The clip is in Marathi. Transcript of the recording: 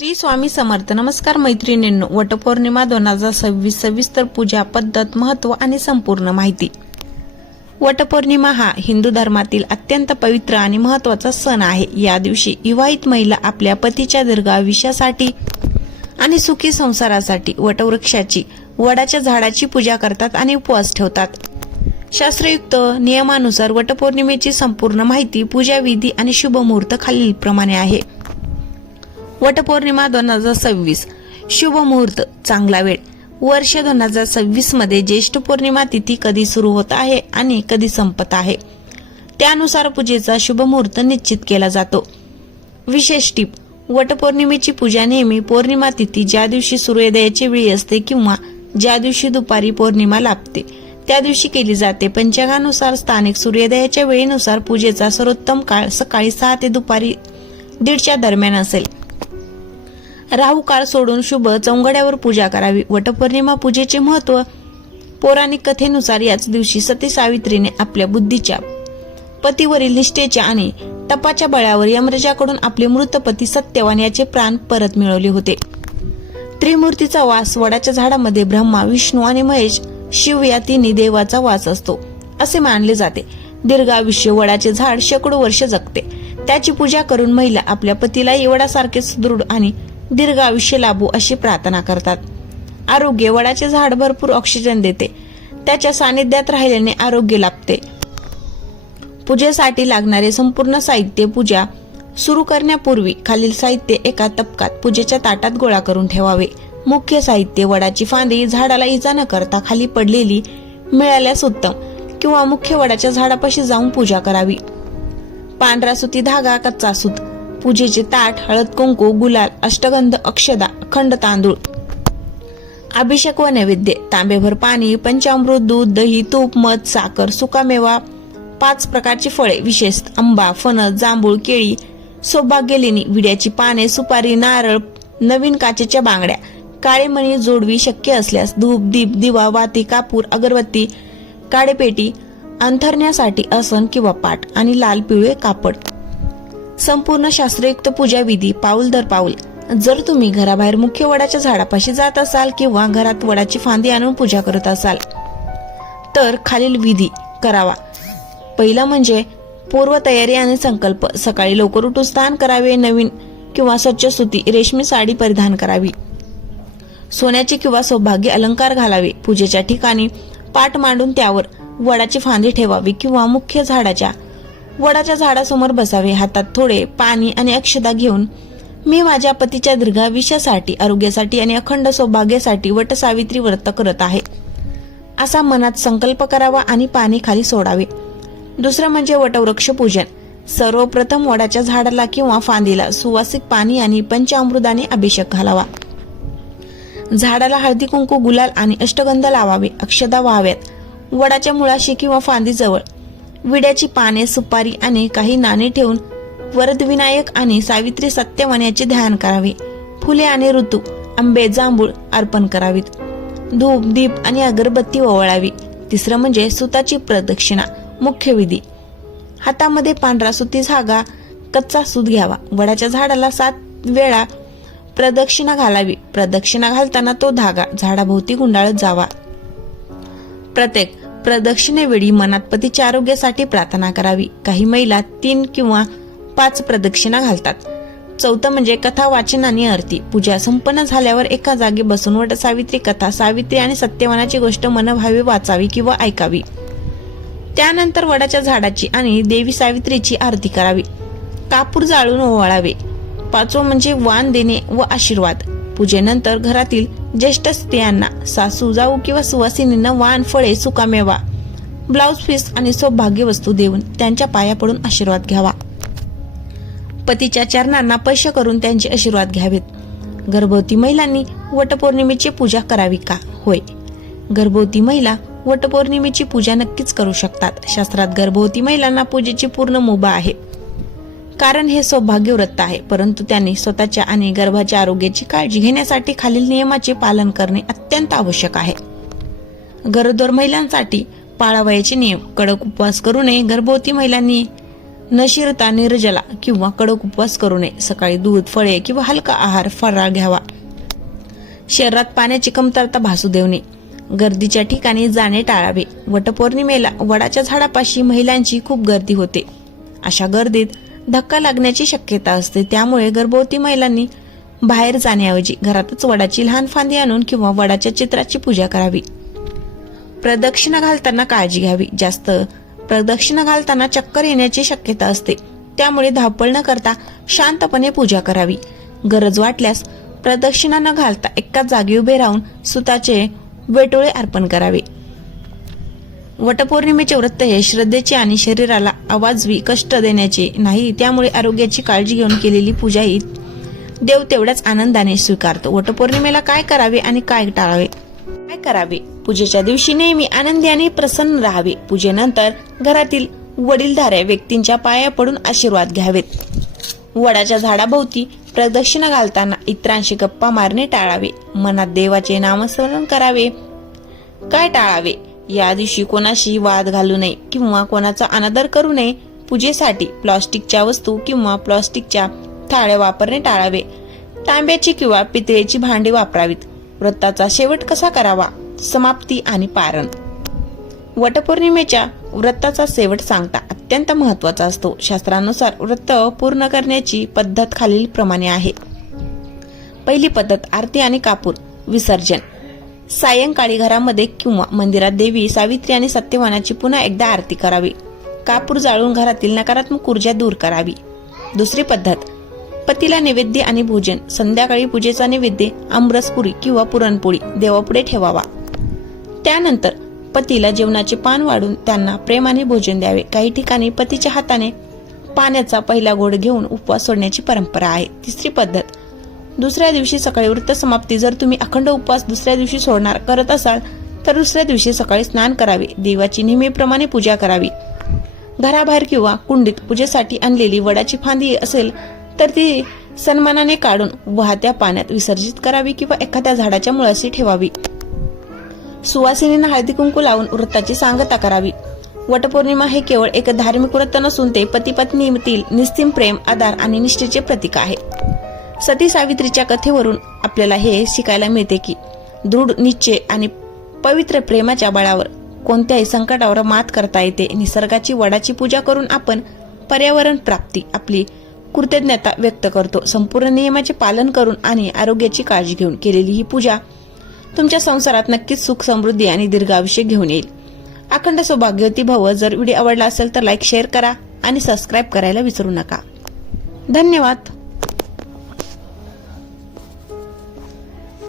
श्री स्वामी समर्थ. नमस्कार मैत्रिणींनो, वटपौर्णिमा 2026 सविस्तर पूजा पद्धत, महत्व आणि संपूर्ण माहिती. वटपौर्णिमा हा हिंदू धर्मातील अत्यंत पवित्र आणि महत्त्वाचा सण आहे. या दिवशी विवाहित महिला आपल्या पतीच्या दीर्घायुष्यासाठी आणि सुखी संसारासाठी वटवृक्षाची, वडाच्या झाडाची पूजा करतात आणि उपवास ठेवतात. शास्त्रयुक्त नियमानुसार वटपौर्णिमेची संपूर्ण माहिती, पूजा विधी आणि शुभ मुहूर्त खालीलप्रमाणे आहे. वटपौर्णिमा 2026 शुभ मुहूर्त, चांगला वेळ. वर्ष 2026 मध्ये ज्येष्ठ पौर्णिमा तिथी कधी सुरू होत आहे आणि कधी संपत आहे त्यानुसार पूजेचा शुभ मुहूर्त निश्चित केला जातो. विशेष टीप: वटपौर्णिमेची पूजा नेहमी पौर्णिमा तिथी ज्या दिवशी सूर्योदयाची वेळ असते किंवा ज्या दिवशी दुपारी पौर्णिमा लाभते त्या दिवशी केली जाते. पंचांगानुसार स्थानिक सूर्योदयाच्या वेळेनुसार पूजेचा सर्वोत्तम काळ सकाळी 6 ते दुपारी 1:30 दरम्यान असेल. राहू काळ सोडून शुभ चौंगड्यावर पूजा करावी. वटपौर्णिमा पूजेचे महत्व: पौराणिक कथेनुसार याच दिवशी सती सावित्रीने आपल्या बुद्धीच्या, पतीवरील निष्ठेच्या आणि तपाच्या बळावर यमराजाकडून आपले मृत पती सत्यवान याचे प्राण परत मिळवले होते. त्रिमूर्तीचा वास: वडाच्या झाडामध्ये ब्रह्मा, विष्णू आणि महेश, शिव या तिन्ही देवाचा वास असतो असे मानले जाते. दीर्घायुष्य: वडाचे झाड शेकडो वर्ष जगते. त्याची पूजा करून महिला आपल्या पतीला वडासारखे सुदृढ आणि दीर्घ आयुष्य लाभो अशी प्रार्थना करतात. आरोग्य: वडाचे झाड भरपूर ऑक्सिजन देते. त्याच्या सानिध्यात राहिल्याने आरोग्य लाभते. पूजेसाठी लागणारे संपूर्ण साहित्य: पूजा सुरू करण्यापूर्वी खालील साहित्य एका तपकात पूजेच्या ताटात गोळा करून ठेवावे. मुख्य साहित्य: वडाची फांदी झाडाला इजा न करता खाली पडलेली मिळाल्यास उत्तम, किंवा मुख्य वडाच्या झाडापाशी जाऊन पूजा करावी. पांढरा सुती धागा, कच्चा सूत. पूजेचे ताट: हळद, कुंकू, गुलाल, अष्टगंध, अक्षदा, अखंड तांदूळ. अभिषेक व नैवेद्य: तांबेभर पाणी, पंचामृत, दूध, दही, तूप, मध, साखर, सुकामेवा, 5 प्रकारची फळे विशेषतः आंबा, फणस, जांभूळ, केळी, सौभाग्यलेणी, विड्याची पाने, सुपारी, नारळ, नवीन काचेच्या बांगड्या, काळे मणी जोडवी शक्य असल्यास, धूप, दीप, दिवा, वाती, कापूर, अगरबत्ती, काळेपेटी, अंथरण्यासाठी आसन किंवा पाट आणि लाल पिवळे कापड. संपूर्ण शास्त्रयुक्त पूजा विधी पाऊल दर पाऊल. जर तुम्ही घराबाहेर मुख्य वडाच्या झाडापाशी जात असाल किंवा घरात वडाची फांदी आणून पूजा करत असाल तर खालील विधी करावा. पहिला म्हणजे पूर्वतयारी आणि संकल्प. सकाळी लवकर उठून स्नान करावे. नवीन किंवा स्वच्छ सुती रेशमी साडी परिधान करावी. सोन्याचे किंवा सौभाग्य अलंकार घालावे. पूजेच्या ठिकाणी पाट मांडून त्यावर वडाची फांदी ठेवावी किंवा मुख्य वडाच्या झाडासमोर बसावे. हातात थोडे पाणी आणि अक्षदा घेऊन मी माझ्या पतीच्या दीर्घायुष्यासाठी, आरोग्यासाठी आणि अखंड सौभाग्यासाठी वटसावित्री व्रत करत आहे असा मनात संकल्प करावा आणि पाणी खाली सोडावे. दुसरं म्हणजे वटवृक्ष पूजन. सर्वप्रथम वडाच्या झाडाला किंवा फांदीला सुवासिक पाणी आणि पंचामृताने अभिषेक घालावा. झाडाला हळदी, कुंकू, गुलाल आणि अष्टगंध लावावे. अक्षदा व्हाव्यात. वडाच्या मुळाशी किंवा फांदीजवळ विड्याची पाने, सुपारी आणि काही नाणे ठेवून वरदविनायक आणि सावित्री सत्यवान याचे ध्यान करावे. फुले आणि ऋतू, आंबे, जांभूळ अर्पण करावीत. धूप, दीप आणि अगरबत्ती ओवाळावी. तिसरं म्हणजे सुताची प्रदक्षिणा. मुख्य विधी: हातामध्ये पांढरा सुती धागा, कच्चा सूत घ्यावा. वडाच्या झाडाला 7 वेळा प्रदक्षिणा घालावी. प्रदक्षिणा घालताना तो धागा झाडाभोवती गुंडाळत जावा. प्रत्येक प्रदक्षिणेवेळी मनात पतीच्या आरोग्यासाठी प्रार्थना करावी. काही महिला 3 किंवा 5 प्रदक्षिणा घालतात. चौथं म्हणजे कथा वाचन आणि आरती. पूजा संपन्न झाल्यावर एका जागी बसून वटसावित्री कथा, सावित्री आणि सत्यवानाची गोष्ट मनभावे वाचावी किंवा ऐकावी. त्यानंतर वडाच्या झाडाची आणि देवी सावित्रीची आरती करावी. कापूर जाळून ओवाळावे. 5वं म्हणजे वाण देणे व आशीर्वाद. पूजेनंतर घरातील ज्येष्ठ स्त्रियांना, सासू, जाऊ किंवा सुवासिनींना वाण, फळे, सुकामेवा, ब्लाउज पीस आणि सौभाग्य वस्तू देऊन त्यांच्या पाया पडून आशीर्वाद घ्यावा. पतीच्या चरणांना स्पर्श करून त्यांचे आशीर्वाद घ्यावेत. गर्भवती महिलांनी वटपौर्णिमेची पूजा करावी का? होय, गर्भवती महिला वटपौर्णिमेची पूजा नक्कीच करू शकतात. शास्त्रात गर्भवती महिलांना पूजेची पूर्ण मुभा आहे, कारण हे सौभाग्य व्रत आहे. परंतु त्यांनी स्वतःच्या आणि गर्भाच्या आरोग्याची काळजी घेण्यासाठी खालील नियमाचे पालन करणे अत्यंत आवश्यक आहे. गरोदर महिलांसाठी पाळावयाचे नियम: कडक उपवास करू नये. गर्भवती महिलांनी न शिरता निर्जला किंवा कडक उपवास करू नये. सकाळी दूध, फळे किंवा हलका आहार, फराळ घ्यावा. शरीरात पाण्याची कमतरता भासू देऊ नये. गर्दीच्या ठिकाणी जाणे टाळावे. वटपौर्णिमेला वडाच्या झाडापाशी महिलांची खूप गर्दी होते. अशा गर्दीत धक्का लागण्याची शक्यता असते. त्यामुळे गर्भवती महिलांनी बाहेर जाण्याऐवजी घरातच वडाची लहान फांदी आणून किंवा वडाच्या चित्राची पूजा करावी. प्रदक्षिणा घालताना काळजी घ्यावी. जास्त प्रदक्षिणा घालताना चक्कर येण्याची शक्यता असते. त्यामुळे धावपळ न करता शांतपणे पूजा करावी. गरज वाटल्यास प्रदक्षिणा न घालता एकाच जागी उभे राहून सुताचे वेटोळे अर्पण करावे. वटपौर्णिमेचे व्रत हे श्रद्धेचे आणि शरीराला अवाजवी कष्ट देण्याचे नाही. त्यामुळे आरोग्याची काळजी घेऊन केलेली पूजा ही देव तेवढ्याच आनंदाने स्वीकारतो. वटपौर्णिमेला काय करावे आणि काय टाळावे? काय करावे? पूजेच्या दिवशी नेहमी आनंदी आणि प्रसन्न राहावे. पूजेनंतर घरातील वडीलधाऱ्या व्यक्तींच्या पाया पडून आशीर्वाद घ्यावेत. वडाच्या झाडाभोवती प्रदक्षिणा घालताना इतरांशी गप्पा मारणे टाळावे. मनात देवाचे नामस्मरण करावे. काय टाळावे? या दिवशी कोणाशी वाद घालू नये किंवा कोणाचा अनादर करू नये. पूजेसाठी प्लास्टिकच्या वस्तू किंवा प्लास्टिकच्या थाळ्या वापरणे टाळावे. तांब्याची किंवा पितळेची भांडी वापरावीत. व्रताचा शेवट कसा करावा? समाप्ती आणि पारण. वटपौर्णिमेच्या व्रताचा शेवट सांगता अत्यंत महत्वाचा असतो. शास्त्रानुसार व्रत पूर्ण करण्याची पद्धत खालील प्रमाणे आहे. पहिली पद्धत आरती आणि कापूर विसर्जन. सायंकाळी घरामध्ये किंवा मंदिरात देवी सावित्री आणि सत्यवानाची पुन्हा एकदा आरती करावी. कापूर जाळून घरातील नकारात्मक ऊर्जा दूर करावी. दुसरी पद्धत पतीला नैवेद्य आणि भोजन. संध्याकाळी पूजेचा नैवेद्य आमरसपुरी किंवा पुरणपोळी देवापुढे ठेवावा. त्यानंतर पतीला जेवणाचे पान वाढून त्यांना प्रेमाने भोजन द्यावे. काही ठिकाणी पतीच्या हाताने पाण्याचा पहिला घोट घेऊन उपवास सोडण्याची परंपरा आहे. तिसरी पद्धत दुसऱ्या दिवशी सकाळी व्रत समाप्ती. जर तुम्ही अखंड उपवास दुसऱ्या दिवशी सोडणार करत असाल तर दुसऱ्या दिवशी सकाळी स्नान करावे. देवाची नेहमीप्रमाणे पूजा करावी. घराबाहेर किंवा कुंडीत पूजेसाठी आणलेली वडाची फांदी असेल तर ती सन्मानाने काढून वाहत्या पाण्यात विसर्जित करावी किंवा एखाद्या झाडाच्या मुळाशी ठेवावी. सुवासिनींना हळदी कुंकू लावून व्रताची सांगता करावी. वटपौर्णिमा हे केवळ एक धार्मिक व्रत नसून ते पती पत्नीतील निस्सीम प्रेम, आधार आणि निष्ठेचे प्रतीक आहे. सती सावित्रीच्या कथेवरून आपल्याला हे शिकायला मिळते की दृढ निश्चय आणि पवित्र प्रेमाच्या बळावर कोणत्याही संकटावर मात करता येते. निसर्गाची वडाची पूजा करून आपण पर्यावरण प्राप्ती आपली कृतज्ञता व्यक्त करतो. संपूर्ण नियमाचे पालन करून आणि आरोग्याची काळजी घेऊन केलेली ही पूजा तुमच्या संसारात नक्कीच सुख, समृद्धी आणि दीर्घायुष्य घेऊन येईल. अखंड सौभाग्यवती भव. जर व्हिडिओ आवडला असेल तर लाईक, शेअर करा आणि सबस्क्राईब करायला विसरू नका. धन्यवाद.